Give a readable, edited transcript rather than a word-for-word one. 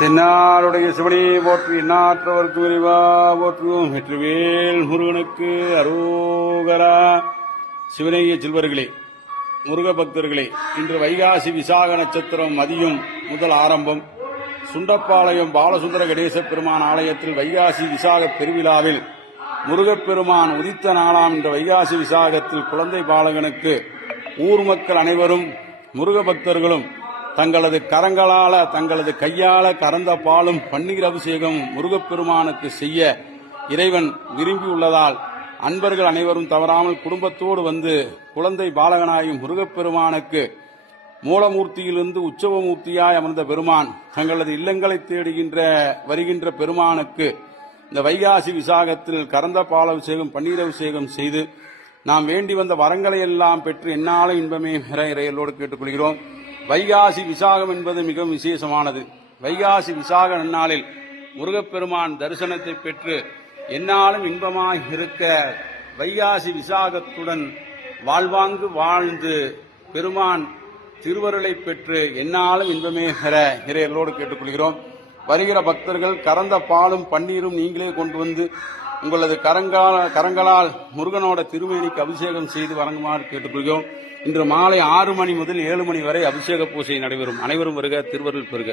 தென்னாருடைய சிவனையை போற்றி எண்ணாற்றவர்க்கு விரிவா போற்றுவோம். வெற்றிவேல் முருகனுக்கு அரோகரா. சிவனைய செல்வர்களே, முருக பக்தர்களே, இன்று வைகாசி விசாக நட்சத்திரம் மதியம் முதல் ஆரம்பம். சுண்டப்பாளையம் பாலசுந்தர கணேச பெருமான் ஆலயத்தில் வைகாசி விசாக பெருவிழாவில் முருகப்பெருமான் உதித்த நாளாம் இந்த வைகாசி விசாகத்தில் குழந்தை பாலகனுக்கு ஊர் மக்கள் அனைவரும் முருக பக்தர்களும் தங்களது கரங்களால தங்களது கையால கறந்த பாலும் பன்னீர் அபிஷேகம் முருகப்பெருமானுக்கு செய்ய இறைவன் விரும்பியுள்ளதால் அன்பர்கள் அனைவரும் தவறாமல் குடும்பத்தோடு வந்து குழந்தை பாலகனாயும் முருகப்பெருமானுக்கு மூலமூர்த்தியிலிருந்து உற்சவமூர்த்தியாய் அமர்ந்த பெருமான் தங்களது இல்லங்களை வருகின்ற பெருமானுக்கு இந்த வைகாசி விசாகத்தில் கறந்த பால் அபிஷேகம் பன்னீர் அபிஷேகம் செய்து நாம் வேண்டி வந்த வரங்களை எல்லாம் பெற்று என்னாலும் இன்பமே பெற இறையலோடு கேட்டுக்கொள்கிறோம். வைகாசி விசாகம் என்பது மிகவும் விசேஷமானது. வைகாசி விசாக நன்னாளில் முருகப்பெருமான் தரிசனத்தை பெற்று என்னாலும் இன்பமாய் இருக்க வைகாசி விசாகத்துடன் வாழ்வாங்கு வாழ்ந்து பெருமான் திருவருளை பெற்று என்னாலும் இன்பமே பெற இறையலோடு கேட்டுக்கொள்கிறோம். வருகிற பக்தர்கள் கறந்த பாலும் பன்னீரும் நீங்களே கொண்டு வந்து உங்களது கரங்களால் முருகனோட திருமேனிக்கு அபிஷேகம் செய்து வழங்குமாறு கேட்டுக்கொள்கிறோம். இன்று மாலை 6 மணி முதல் 7 மணி வரை அபிஷேக பூஜை நடைபெறும். அனைவரும் வருக, திருவருள் பெறுக.